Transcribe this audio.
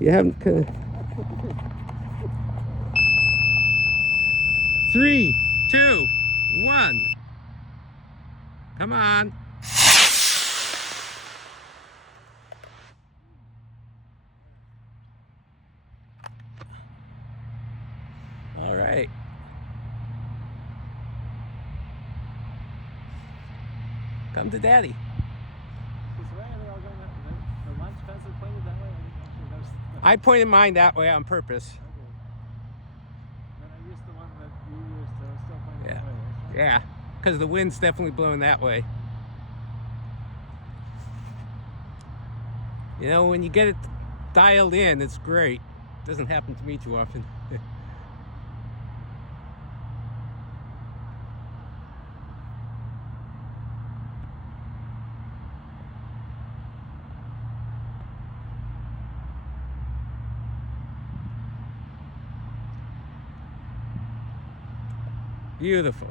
You haven't kind of... 3, 2, 1. Come on. All right. Come to Daddy. I pointed mine that way on purpose. Okay. Then I used the one that you used to still point that way. Yeah, because the wind's definitely blowing that way. You know, when you get it dialed in, it's great. Doesn't happen to me too often. Beautiful.